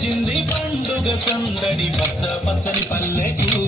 వచ్చింది పండుగ సందడి పచ్చ పచ్చని పల్లెకు